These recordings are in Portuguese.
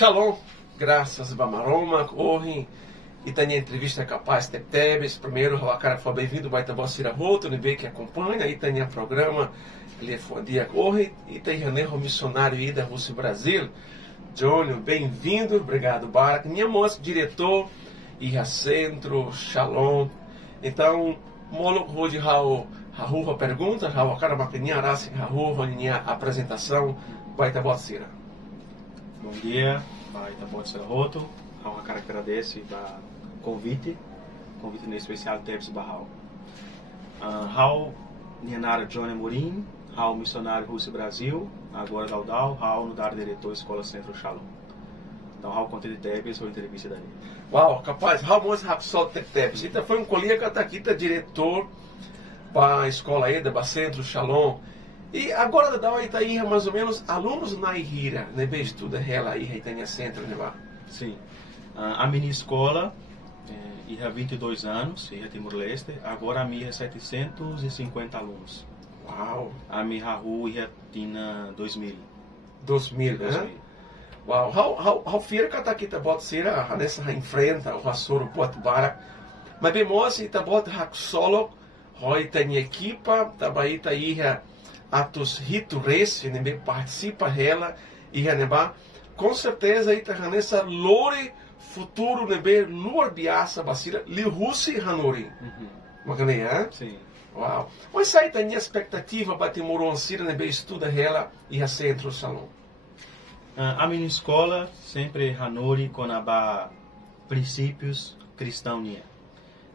Shalom, graças a Maroma, correm e tem entrevista capaz de Tebes. Primeiro, o cara foi bem-vindo, vai ter você ir outro nível que acompanha, e tem o programa, ele foi dia corre, e tem o missionário aí da Rússia e Brasil, Johnny, bem-vindo, obrigado, Barak, minha moça, diretor, e a centro, Shalom. Então, molo hoje a pergunta, a cara maquininha, a apresentação, vai ter você. Bom dia, vai estar bom ser roto. Há uma cara que agradece o convite em especial Tebes Barral. Há Nianara Johnny Morim, há missionário Rússia Brasil, agora Daudal, há no dar diretor Escola Centro Shalom. Então há o conteúdo de Tebes ou entrevista daí. Uau, capaz, há muito rapsol Tebes. Então foi um colega que aqui tá diretor para a escola aí da Centro Shalom. E agora da aí mais ou menos alunos na Ihira, né? Bem estuda ela aí tem a centro, né? Sim. A minha escola há 22 anos, em Timor-Leste. Agora a minha é 750 alunos. Uau. A minha rua tinha 2000. 2000, né? Uau. How feira que tá aqui tá bota será nessa enfrenta o Rassoro Potbara. Mas bem moça tá bota solo, roi tem equipa, tá aí atos riturês, né, participa ela e né, com certeza aí tá nessa lore futuro né, lua biasa basira li russi hanori. Magane, Sim. Uau. Mas aí tem expectativa para ter moroncira né, estuda ela e a centro salão. A minha escola sempre hanori com princípios cristãos.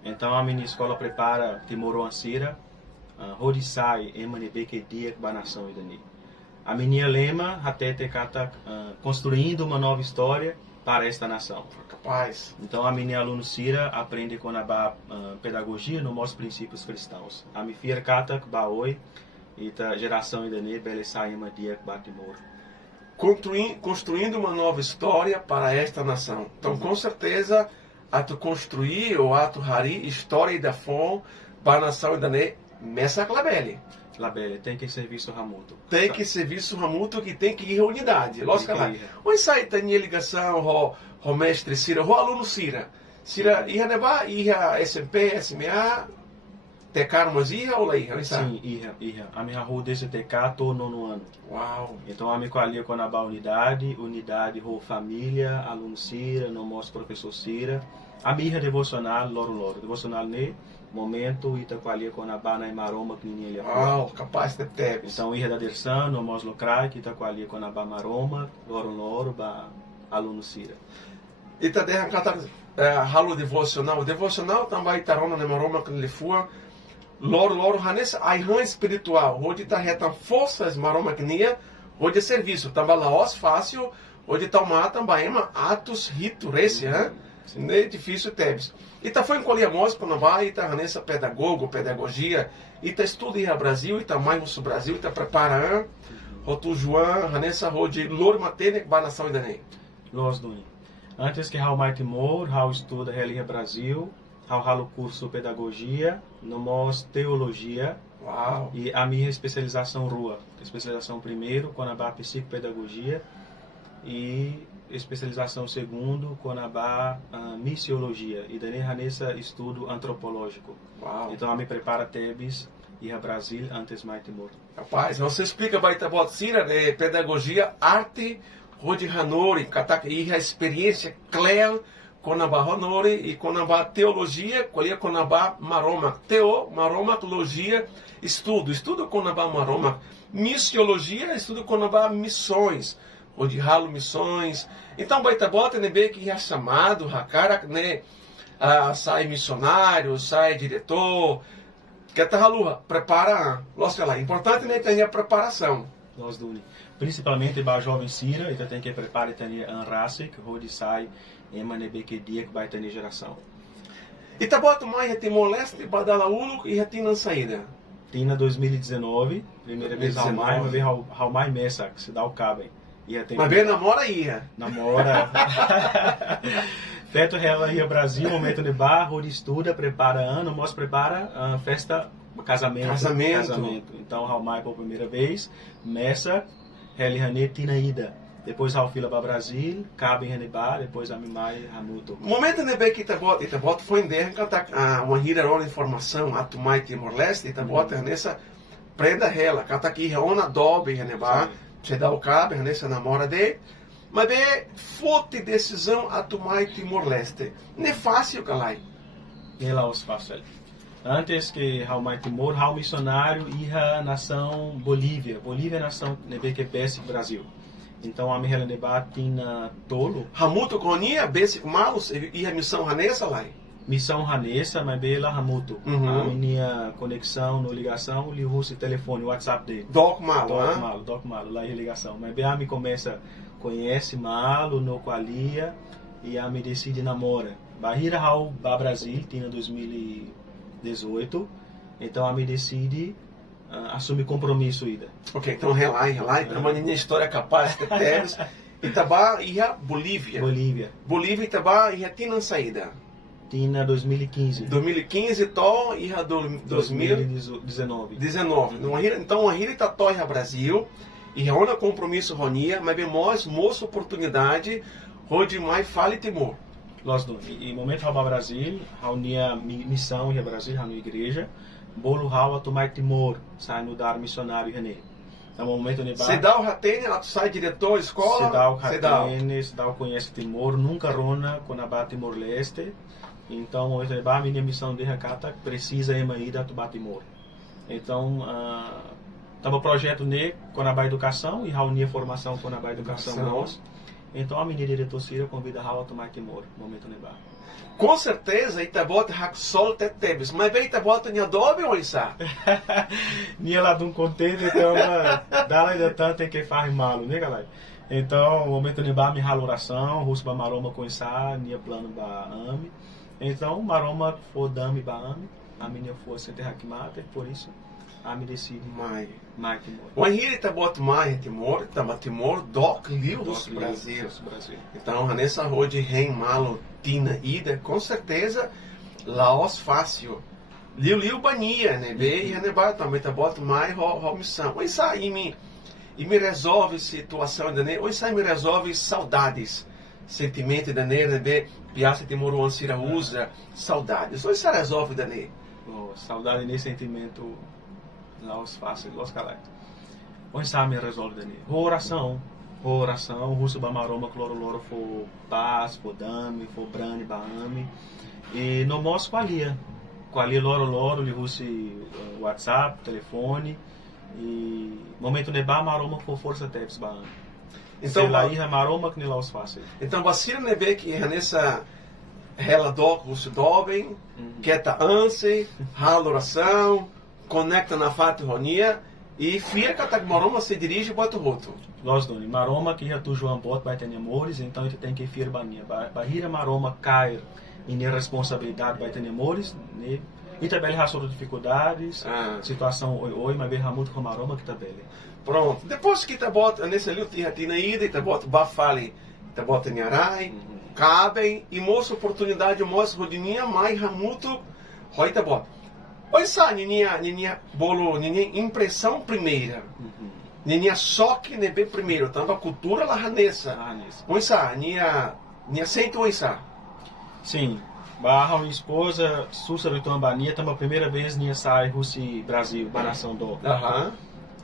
Então a minha escola prepara timoroancira Rodisai emanebeke dia banação idani. A minha lema até te cata construindo uma nova história para esta nação. Capaz. Então a minha aluno Cira aprende com a pedagogia nos nossos princípios cristãos. A minha filha cata baoi e a geração idani belesai ema dia batimor. Construindo uma nova história para esta nação. Então com certeza a tu construir ou a tu hari história da fome para a nação idani. Messa Labelle. Labelle, tem que ser visto Ramuto. Tem que ser visto Ramuto que tem que ir à unidade. Lógico lá. Onde sai tem ligação o mestre Cira, o aluno Cira. Cira ia nevar, ia SMP, SMA, TK mas ia ou lá ia? Sim, ia. A minha rua desse TK tô no ano. Uau. Então a minha coalia com a unidade, rua família, aluno Cira, no nosso professor Cira. A minha devocional, loro. Devocional momento e taqualia com a bana e maroma que ninguém Uau, capaz de ter. Então ia da dersan, no mos locrai que taqualia com a ba maroma, loro ba aluno Cira. E tá derran cata halo devocional também tarona na maroma que lhe fua. Loro hanes aihan espiritual, onde tá reta forças maroma que nia, onde é serviço, também lá os fácil, onde tá uma também atos riturese, né? Não é difícil Tebes. E tá foi em Colia Mosca, não vai, e tá nessa pedagogia, e tá estuda em Brasil, e tá mais no Brasil, e tá preparando, o tu João, nessa rode lor matene, que vai na saúde nem. Nós duni. Antes que há mais temor, há estuda em Brasil, há o curso pedagogia, no mos teologia. Uau. E a minha especialização rua, especialização primeiro com a psicopedagogia e especialização segundo com a missiologia e daí nessa estudo antropológico. Uau. Então a me prepara Tebes e a Brasil antes mais temor. Rapaz, você explica baita botsira de pedagogia, arte, rode hanori, e a experiência clara com a hanori e com a teologia, com a maroma, maroma, estudo com a maroma, missiologia, estudo com a missões. Ou de ralo missões. Então, Baitabota, né, bem que é chamado, Hakara, né, sai missionário, sai diretor, que é Tahalua, prepara, lógico lá, importante, né, tem a preparação. Nós do principalmente para jovem Cira, então tem que preparar tem a raça que onde sai emanebe que dia que vai ter geração. E Tabota mais tem moleste, badala ulo e tem na saída. Tem na 2019, primeira vez ao mais, uma vez ao mais messa, que se dá o cabo. Mas bem namora aí. Namora. Feto ela ia Brasil, momento de barro, de estuda, prepara ano, nós prepara festa, casamento. Então, Raumai pela primeira vez, Messa, Heli Hanet, Tina Ida. Depois ao fila para Brasil, cabe em Renebá, depois a Mimai, Hamuto. Momento nebe que Itabot foi em der uma hierarquia de informação a Tumai Timor-Leste, Itabot nessa prenda ela, cata aqui reona dobe Renebá, você dá o cabe, nessa namora de, mas be fote decisão a Tumai Timor-Leste. Não é fácil, calai. Ela os fácil. Antes que Raumai Timor, Raul missionário ia nação Bolívia. Bolívia é nação nebe que pesse Brasil. Então a minha Renebá tinha tolo. Hamuto Konia, Basic Maus, e a missão Hanessa lá. Missão Ranessa, mas bela Hamuto. A minha conexão, no ligação, li o telefone, o WhatsApp dele. Doc Malo, Doc Malo, lá em ligação. Mas bem, a me começa, conhece Malo, no qualia, e a me decide namora. Bahira Raul, para Brasil, tinha 2018, então a me decide assumir compromisso ainda. Ok, então relai, para uma história capaz de teres. Itabá ia Bolívia. Bolívia Itabá ia tinha saída. Tinha 2015. 2015 to ia 2019. Então a Hira tá to ia Brasil e ona compromisso ronia, mas bemos moça oportunidade onde mais fale Timor. Nós dois. E momento para Brasil, reunia missão ia Brasil, reunia igreja. Bolo Raul a tomar Timor, sai mudar missionário René. No momento ne se dá o ratene, ela sai diretor escola. Se dá o ratene, se dá o conhece Timor, nunca rona com a Timor Leste. Então, o momento ne a minha missão de recata precisa ir da Timor. Então, tava projeto ne com a educação e reunia formação com a educação nós. Então a minha diretora Cira convida Raul a tomar Timor, momento ne Com certeza, Itabot sol tetebes, mas bem Itabot tinha dobe ou isso? Nia lá de um contente, então dá lá ainda tanto tem que faz malo, né, galera? Então, o momento de me ralo oração, russo ba maroma com isso, nia plano ba ame. Então, maroma for dame ba ame, a minha força terra que mata, por isso a me decide mais Timor. O Henrique Itabot mais Timor, Timor doc Lius Brasil. Então, nessa rua de rei malo Tina ida, com certeza Laos fácil. Liu bania, né? Be e Renebá também tá bota mais missão. Oi sai me resolve situação da né? Oi sai me resolve saudades, sentimento da né? Be piaça de moro ansira usa saudades. Oi sai resolve da né? Saudade nesse sentimento Laos fácil, Laos calai. Oi sai me resolve da né? Oração, russo ba maroma cloro for paz, for dame, for brane baame. E no mos qualia loro, li russo WhatsApp, telefone. E momento neba maroma for força teps baame. Então lá ia maroma que Laos fácil. Então vacina nebe que nessa rela doc russo dobem, quieta anse, rala oração, conecta na fatronia. E fica que Maroma se dirige e bota o roto. Nós dois, Maroma que já tu João bota vai ter amores, então ele tem que ir bania. Bahira Maroma cair em responsabilidade vai ter amores, né? E também ele raçou dificuldades, situação oi, mas bem muito com Maroma que tá dele. Pronto. Depois que tá bota nesse livro tinha ida, tá bota bafale, tá bota nharai, cabem e mostra oportunidade, mostra rodininha mais ramuto, roi tá bota. Oi sa nininha bolo nininha impressão primeira. Nininha choque nebe primeiro, tanto a cultura lá ranessa. Oi sa nininha sente oi sa. Sim. Barra minha esposa, Sussa do Itambania, também a primeira vez nininha sai Rússia Brasil, ba nação do.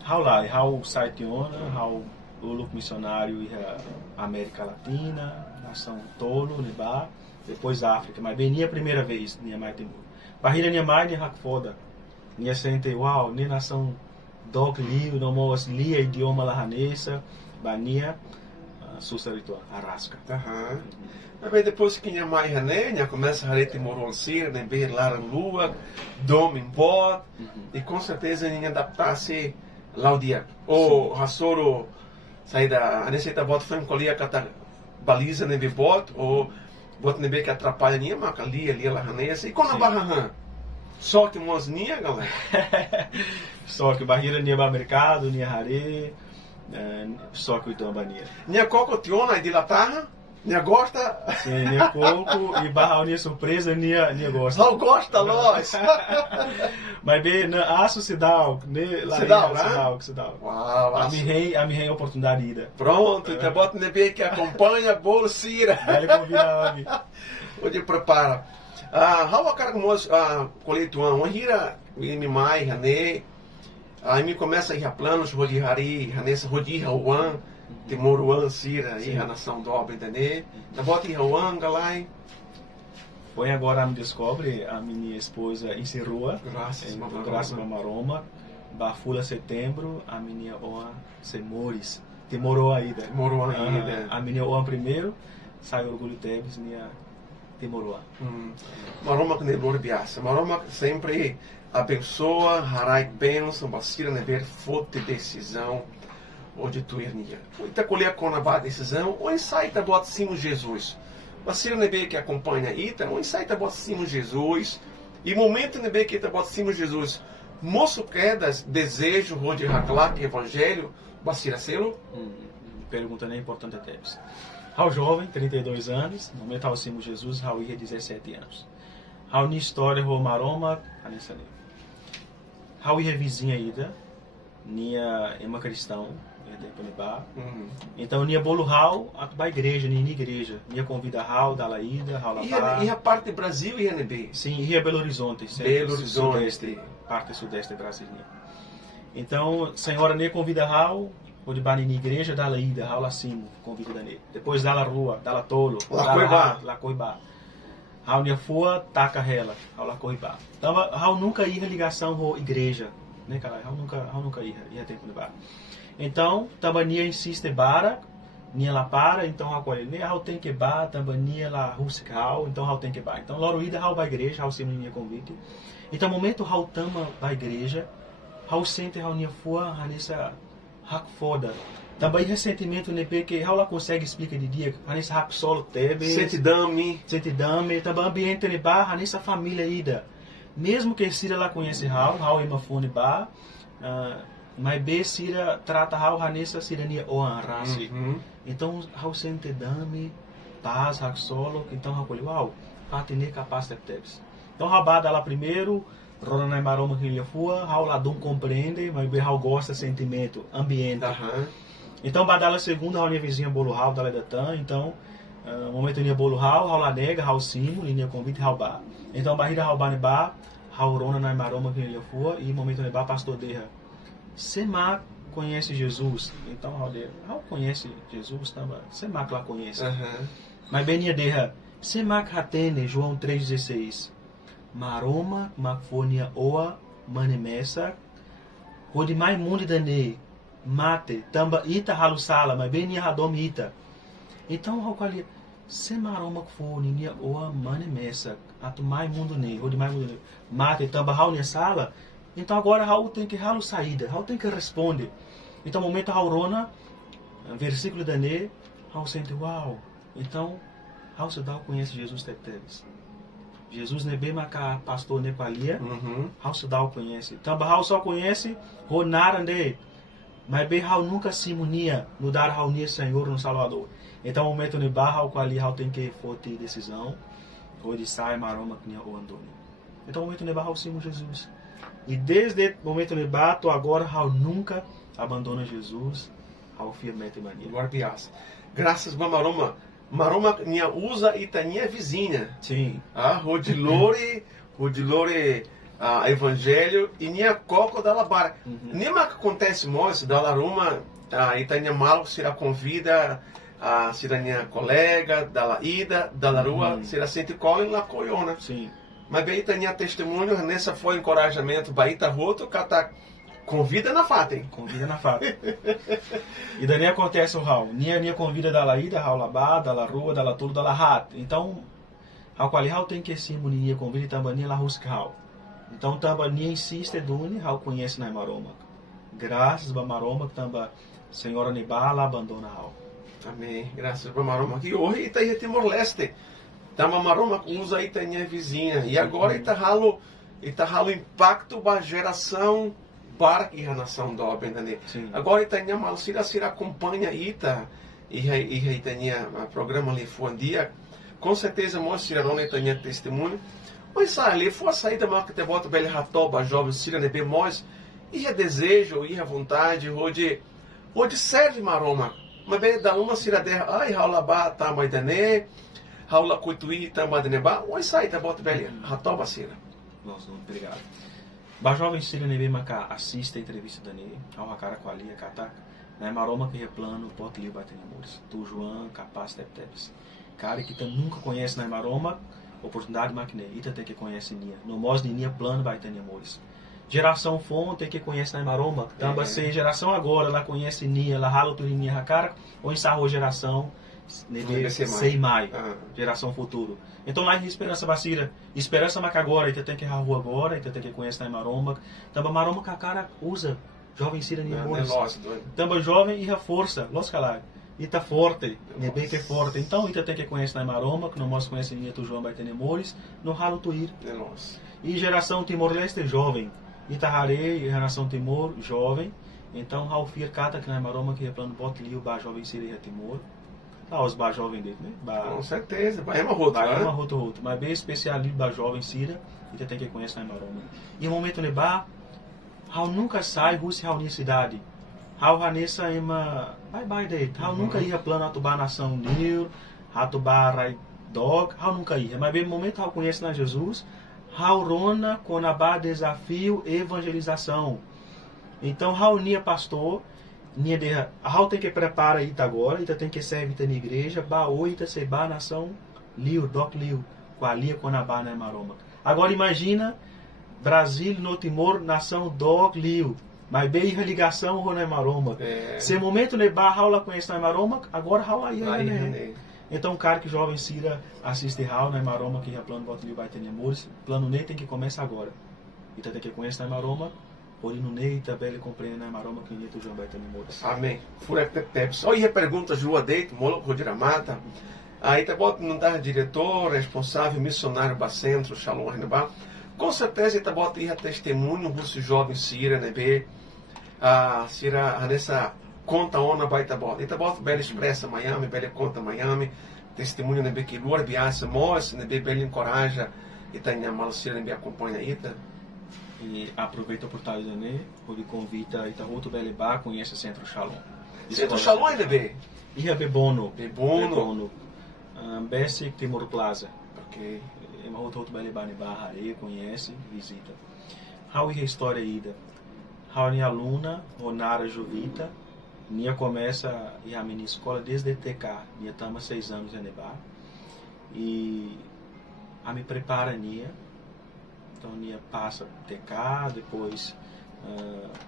How lá, how site ona, how o look missionário e a América Latina, nação tolo, neba, depois África, mas bem a primeira vez nininha mais tem Bahira nia mai nia foda. Nia sente uau, nia nação doc liu, nomos lia idioma lahanesa, bania susarito arrasca. Mas depois que nia mai hané, nia começa a rete moroncir, né, ver laran lua, dom em bot, e com certeza nia adaptar-se lá o dia. O rassoro saída, a necessita bot foi colia cata baliza nebe bot ou bot nebe que atrapalha nia maca lia lahanesa e com a barra só que mos nia galera. Só que barreira nia ba mercado nia hare, só que o itambania. Nia coco tiona e dilatarra? Nia gosta? Sim, nia pouco e barra nia surpresa, nia gosta. Raul gosta, nós. Mas bem, na aço se dá, né? Se dá, se dá. Uau, A mim rei oportunidade de ir. Pronto, então bota no bem que acompanha bolo Cira. Ele convida a Onde prepara. Raul a cara como coletuan, uma hira me mai, Hané. Aí me começa a ir a planos, Rodihari, Hanessa Rodi Rauan, Temoruan Cira, aí a nação dobra, entendeu? Na bota em Rauan, Galai. Foi agora me descobre a minha esposa encerrou. Graças a Maroma. Bafula setembro, a minha oa semores. Temorou ainda. Temorou ainda. A minha oa primeiro, sai orgulho Tebes, minha temorou. Maroma que nebor biasa. Maroma sempre abençoa, harai bênção, bastira neber fote decisão onde tu irnia. Então colher com a decisão, ou ensaita bota cimo Jesus. Bastira neber que acompanha ita, ou ensaita bota cimo Jesus. E momento neber que bota cimo Jesus. Moço quedas, desejo, rode raclar, evangelho, bastira selo? Pergunta nem importante até. Raul jovem, 32 anos, no momento ao cimo Jesus, Raul ia 17 anos. Raul ni história, Raul maroma, anissa nem. Raul ia vizinha ida, nia ema cristão, então nia bolo Raul, a igreja, nia convida Raul, da ida, Raul lá. E a parte do Brasil ia nebe? Sim, ia Belo Horizonte, Belo Horizonte, parte sudeste brasileira. Então, senhora ne convida Raul, ou de bani igreja, da ida, Raul acima, convida da depois da rua, da tolo, la coibá. Raul nia fua, taca ela, Raul la coibá. Então, Raul nunca ia ligação com igreja, né, cara? Raul nunca ia tempo de bar. Então, tambania insiste bara, nia la para, então Raul colhe, né, Raul tem que bar, tambania la rusca Raul, então Raul tem que bar. Então, logo ida Raul vai igreja, Raul sempre nia convite. Então, no momento Raul tama vai igreja, Raul sente Raul nia fua, nessa hack foda. Também ressentimento né porque Raul lá consegue explicar de dia, nessa hack solo tebe. Sente dame, também ambiente ne bar, nessa família ida. Mesmo que Cira lá conhece Raul é uma fone bar, mas B Cira trata Raul nessa Cirania ou raci. Então Raul sente dame, paz, hack solo, então Raul fala, uau, patine capaz de tebs. Então Raul dá lá primeiro, Rona na maroma que ele fua, Raul lá não compreende, mas Raul gosta sentimento, ambiente. Então badala segunda, Raul minha vizinha bolo Raul da Ledatã, então momento nia bolo Raul lá nega, Raul simo, linha convite Raul ba. Então barrida Raul ba Raul Rona na maroma que ele fua e momento neba pastor derra. Sema conhece Jesus, então Raul conhece Jesus também. Sema que lá conhece. Mas bem nia derra, Sema que hatene João 3:16. Maroma, Macfonia Oa, Manemessa, Rodimai Mundi Dane, Mate, Tamba Ita Halusala, mas bem nia Radom Ita. Então, Raul, se Maroma Macfonia Oa, Manemessa, Atumai Mundo Ne, Rodimai Mundo Ne, Mate, Tamba Raul nia sala. Então, agora Raul tem que Raul saída, Raul tem que responder. Então, momento Raul Rona, versículo Dane, Raul sente, uau. Então, Raul se dá conhece Jesus Teteves. Jesus ne bem maca pastor nepalia, Raul se dá conhece. Tamba Raul só conhece Ronarande, mas bem Raul nunca se imunia no dar Raul nia Senhor no Salvador. Então o momento ne barra Raul ali Raul tem que fote decisão, ou de sai maroma que o Antônio. Então o momento ne barra Raul simo Jesus. E desde o momento ne bato agora Raul nunca abandona Jesus, Raul firme mania. Graças a Maroma. Maroma minha usa e minha vizinha. Sim. Rodilore, evangelho e minha coco da labara. Nem mais que acontece mais da laruma, e minha malo será convida a será minha colega da la ida, da la rua, será sente cola na coiona. Sim. Mas bem minha testemunho nessa foi encorajamento, baita roto, cata convida na fata, hein? Convida na fata. E daí acontece o Raul. Nia convida da la ida, Raul labá, da la rua, da la tudo, da la hat. Então, Raul tem que sim, nia convida também nia la rusca Raul. Então, também nia insiste dune, Raul conhece na maroma. Graças a maroma que também Senhora Nibá lá abandona Raul. Amém. Graças a maroma que hoje está em Timor-Leste. Então, maroma usa aí minha vizinha. E agora está ralo impacto da geração para a nação do Bendané. Agora Itanya Malcira se acompanha Ita e tinha programa ali foi um dia, com certeza mostra onde tinha testemunho, mas ali foi a saída mais que te bota bem ratoba jovem Síria ne bem mais e é desejo e é vontade hoje serve maroma, mas bem da uma Síria der ai haula ba tá mais dane haula cuituí tá mais dane ba oi sai te bota bem ratoba Síria. Nossa, obrigado. Ba jovem Síria ne bem maca assiste a entrevista da ne ao cara com ali cataca na maroma que replano pode li bater amores tu João capaz tepteps cara que tu nunca conhece na maroma oportunidade maquine e tem que conhece nia no mos nia plano vai ter amores geração fonte que conhece na maroma também se geração agora ela conhece nia ela rala tu nia a cara ou ensarrou geração nebe sei mais geração futuro então lá em esperança vacira esperança maca agora e tem que rua agora e tem que conhece na maroma também maroma que a cara usa jovem Síria nia amores também jovem e a força los calar e tá forte, bem que forte. Então, ainda tem que conhecer na maroma, que não mostra conhecer ninguém tu João vai ter nemores, no ralo tu ir. E geração Timor-Leste jovem, Itaharé, geração Timor jovem. Então, ao fir cata que na maroma que é plano bot li o ba jovem Síria Timor. Tá os ba jovem dele, né? Com certeza, ba é uma rota, é uma rota, mas bem especial ali ba jovem Síria, ainda tem que conhecer na maroma. E no momento ne ba, how nunca sai Rússia a cidade. How Hanessa ema bye date. How nunca ia plano atubar nação Nil, atubar Rai Dog, how nunca ia. Mas bem momento how conhece na Jesus, how Rona conabá desafio evangelização. Então how nia pastor, nia de how tem que preparar ita agora, ita tem que servir na igreja, ba oita se ba nação Liu, Doc Liu, qualia conabá na maroma. Agora imagina Brasil no Timor, nação Doc Liu. Mas bem a ligação com a maroma. Se momento ne ba haula conhece na maroma, agora haula ia né. Então cara que jovem Síria assiste haula na maroma que já plano bota ali vai ter nemores, plano ne tem que começar agora. E tem que conhecer na maroma, por no ne tabela compreende na maroma que neto João vai ter nemores. Amém. Fura pep. Só ia pergunta João deito, molo Rodiramata. Aí tá bota não dá diretor, responsável, missionário ba centro, Shalom Reneba. Com certeza tá bota ia testemunho russo jovem Síria, né, be Síria nessa conta ona baita bota. Ita bota bela expressa Miami, bela conta Miami, testemunho né que luar biasa mos, né bela encoraja e tá mal Síria né acompanha ita. E aproveita a oportunidade né, por convita ita outro bela ba conhece Centro Shalom. Centro Shalom é bebê. E é bebono. Besse Timor Plaza. OK. É uma outro bela ba ne barra conhece, visita. How é a história ida. A minha aluna, Onara Jovita, minha começa a minha escola desde TK, minha tama 6 anos em Nebá, e a me prepara minha, então minha passa TK, depois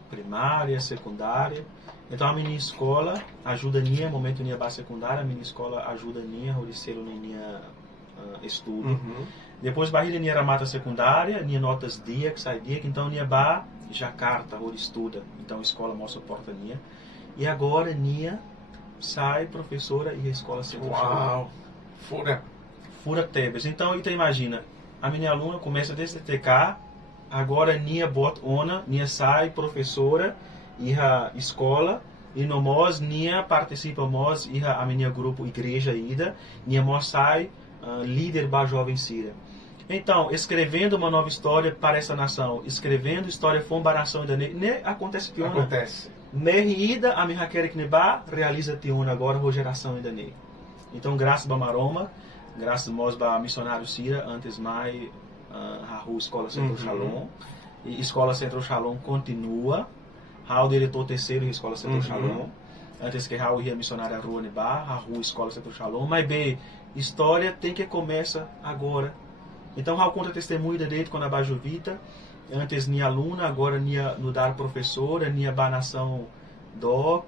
primária, secundária, então a minha escola ajuda minha, momento minha base secundária, a minha escola ajuda minha, oricelo minha estudo, depois barriga minha ramata secundária, minha notas dia, que sai dia, então minha ba Jacarta, ou estuda, então a escola mostra porta Nia. E agora Nia sai professora e a escola Centro Uau! Fura Tebes. Então, então imagina, a minha aluna começa desde TK, agora Nia bota ona, Nia sai professora e a escola, e no mos Nia participa mos e a minha grupo igreja ida, Nia mos sai líder ba jovem Síria. Então, escrevendo uma nova história para essa nação, escrevendo história fomba a nação ainda ne acontece que acontece. Merida a minha quer que neba realiza tiuna agora a geração ainda ne. Então, graças a Maroma, graças a missionário Síria, antes mais a rua Escola Centro Shalom, e Escola Centro Shalom continua, o diretor terceiro da Escola Centro Shalom, antes que a ia missionária rua neba, a rua Escola Centro Shalom, mas bem, história tem que começar agora. Então, how conta testemunho de dentro quando a Bajuvita, antes minha aluna, agora minha no dar professora, minha banação do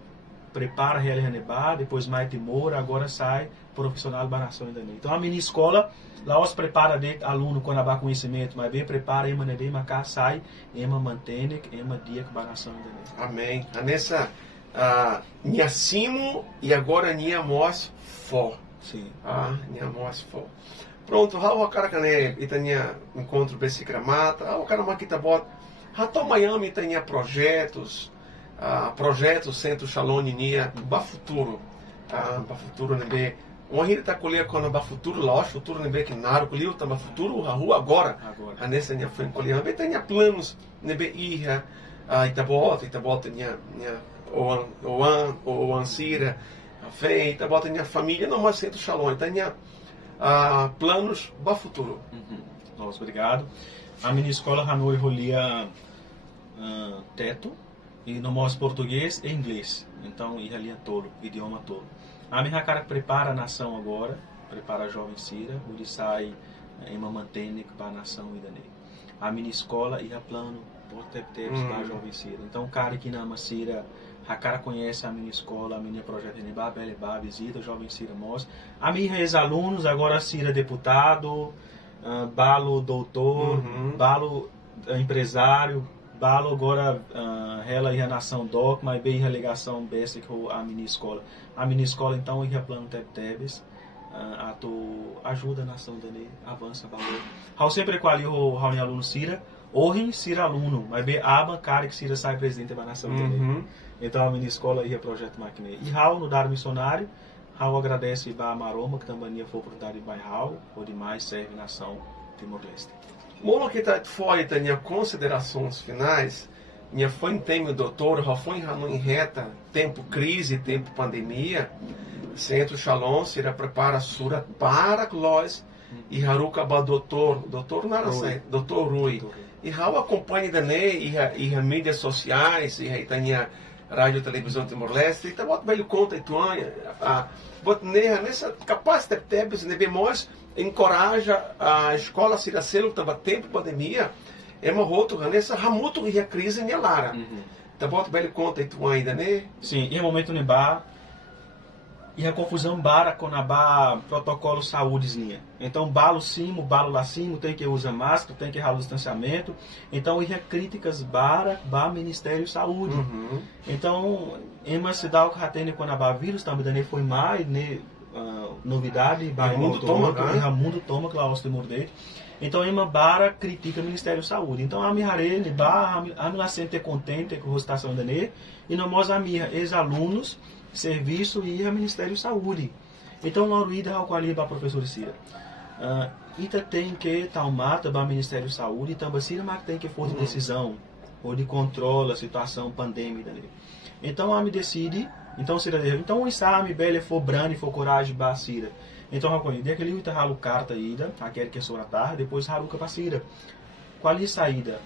prepara a Renebá, depois mais Timor, agora sai profissional banação ainda. Então, a minha escola, lá os prepara dentro aluno quando a conhecimento, mas bem prepara ema nebe, mas cá sai, ema mantém, ema dia que banação ainda. Amém. Nessa minha simo e agora minha mos for. Sim. Minha mos for. Pronto, o cara que tinha encontro besse gramata, o cara maquita bota, rato Miami tinha projetos, projetos Centro Shalom nia ba futuro. para futuro nebe onde tá colher quando para futuro lá futuro nebe que naro colheu tá para futuro a rua agora a nessa minha foi colher nebe tem planos nebe ir a Itabota tinha o Ansira a fé Itabota tinha família não mais centro Shalom tinha planos para futuro. Nossa, obrigado. A minha escola Hanoi rolia teto e no mais português e inglês. Então, ia ali todo, idioma todo. A minha cara prepara a nação agora, prepara a jovem Sira, onde sai em uma mantênica para a nação e daí. A minha escola ia plano por ter para a jovem Sira. Então, o cara que nama Sira, a cara conhece a minha escola, a minha projeto de Belebá, visita a jovem Sira Mos. A minha ex-alunos, agora Sira deputado, balo doutor, balo empresário, balo agora ela e a nação doc, mas bem a ligação basic com a minha escola. A minha escola então ia plano tebes, a tu ajuda a nação dele, avança valor. How sempre qual o how aluno Sira, ou Sira aluno, mas bem aba cara que Sira sai presidente da nação dele. Então a minha escola ia projeto máquina. E how no dar missionário, how agradece ba Maroma que também foi oportunidade de how ou demais serve nação Timor-Leste. Molo que tá fora tinha considerações finais, minha foi em tema doutor, já foi em reta, tempo crise, tempo pandemia, centro Shalom, se prepara sura para nós e Haruka ba doutor Narasai, doutor Rui. E how acompanha daí e as mídias sociais, e aí tinha rádio, televisão Timor-Leste, e tá bot velho conta e tuanha, bot nessa capaz de ter mais encoraja a escola Siracelo estava tempo pandemia é uma outra nessa ramuto e a crise em Lara tá bom bem conta e tu ainda né sim e momento neba e a confusão bara com a protocolo saúde então balo cimo balo lá cimo tem que usar máscara tem que ralar o distanciamento então e críticas bara Ministério Saúde então em uma cidade que atende com a vírus também foi mais né novidade o mundo toma que lá os Timor-Leste então uma bara critica o Ministério da Saúde então a minha rede a minha sempre contente com a situação da ne e não mostra a minha ex-alunos serviço e a Ministério da Saúde então lá ida ao qual a professora Cira ita tem que talmata para o Ministério da Saúde e também Cira mas tem que for de decisão ou de controle a situação pandêmica então a me decide então o exame bele for brani for coragem basira então reconhece aquele uita ralo carta ida aquele que é sobre a tarde depois raluca basira qual é saída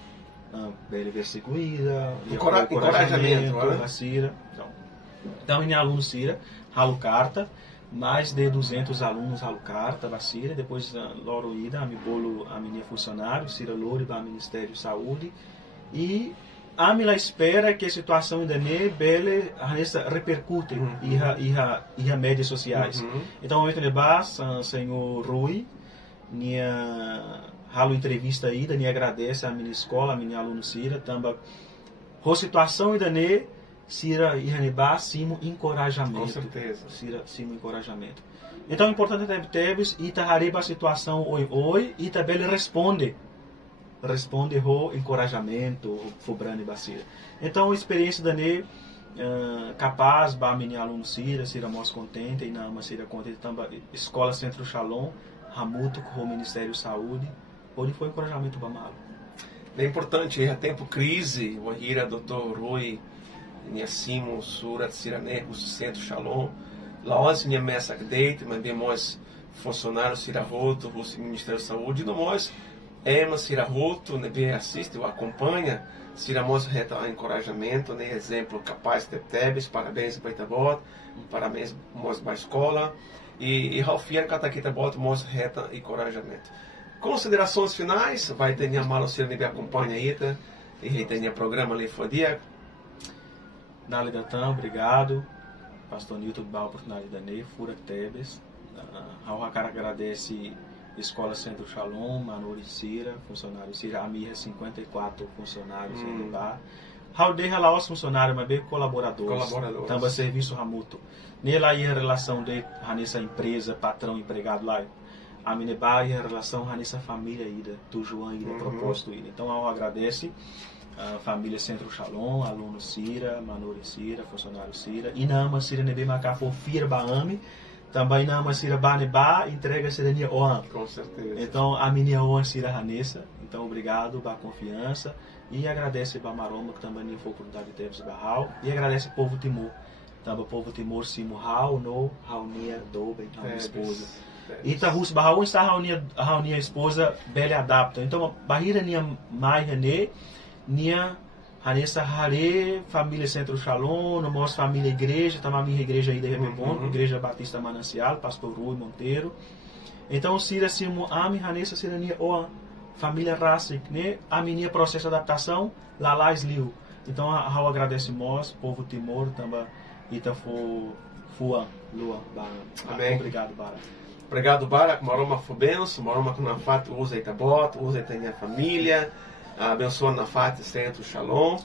bele versículo ida encorajamento basira então minha aluno Sira ralo carta mais de 200 alunos ralo carta basira depois loro ida a me bolo a minha funcionário Sira Lori para Ministério da Saúde e a minha espera que a situação ainda ne bele repercute e a mídias sociais. Então, o momento de base, senhor Rui, minha halo entrevista ainda, me agradece a minha escola, a minha aluno Sira, também a situação ainda ne Sira e Haneba simo encorajamento. Com certeza. Sira simo encorajamento. Então, o importante é teves e tarareba a situação oi e também responde o encorajamento, fubrando e bacira. Então, a experiência da NE capaz, ba minha aluno Sira mais contente, e na Sira contente também, Escola Centro Shalom, Ramuto, com o Ministério da Saúde, onde foi o encorajamento ba malo. É importante, é tempo crise, o Hira, Dr. Rui, Niasimo, Surat, Sirané, o Centro Shalom, Laos, minha messa date, mas vemos funcionários Sirahoto, o Ministério da Saúde, e nós Ema Sirahoto, né, assiste ou acompanha, Sira mostra reta encorajamento, né, exemplo capaz de tebes, parabéns para Itabot, parabéns para a escola, e Ralfier Cataquitabot mostra reta encorajamento. Considerações finais, vai ter minha mala, Sira me acompanha aí, tá? E tem minha programa ali for dia. Nali Datan, obrigado, Pastor Nilton, a oportunidade da Ney, Fura Tebes, ao Hakara agradece Escola Centro Shalom, Manuri Sira, funcionário Sira, Amir 54 funcionários em lá. Haldeia lá os funcionários, mas bem colaboradores. Também serviço Ramuto. Nela aí a relação de nessa empresa, patrão, empregado lá. A minha a relação nessa família ida, do João ida, propósito ida. Então eu agradece família Centro Shalom, aluno Sira, Manuri Sira, funcionário Sira. E na ama Sira nebe macafo fira baami. Também na ama Sira baneba entrega Sirania Oam. Com certeza. Então a minha Oam Sira Hanessa. Então obrigado pela confiança. E agradece para Maroma que também foi oportunidade de ter Bahal. E agradece ao povo Timor. Também o povo Timor Simo Hau no Raunia Doben, a esposa. E Tahus Bahal está a esposa bela adapta. Então Bahira nia mai Hané, nia Hanessa Hare, família Centro Shalom, nossa família igreja, também a minha igreja aí de Rebebon, Igreja Batista Manancial, Pastor Rui Monteiro. Então Sira Simo Ami Hanessa Sirania Oa. Família Rassik, né? A minha processo de adaptação, lá Liu. Então, eu agradeço nós, povo Timor, também, e Fua, Lua, Bara. Amém. Obrigado, Bara. Obrigado, Bara. Maroma foi benção, Maroma com Nafat usa Itabot, usa a família, abençoa Nafat, Centro Shalom.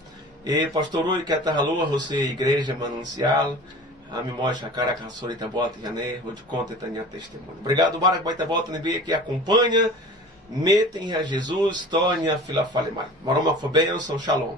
E Pastor Rui, que é a você, Igreja Manancial, a me mostra a cara que a sua Itabot, Jané, onde conta a testemunho. Obrigado, Bara, que vai Itabot, que acompanha. Metem a Jesus, torne a fila falemar. Maroma foi benção, Shalom.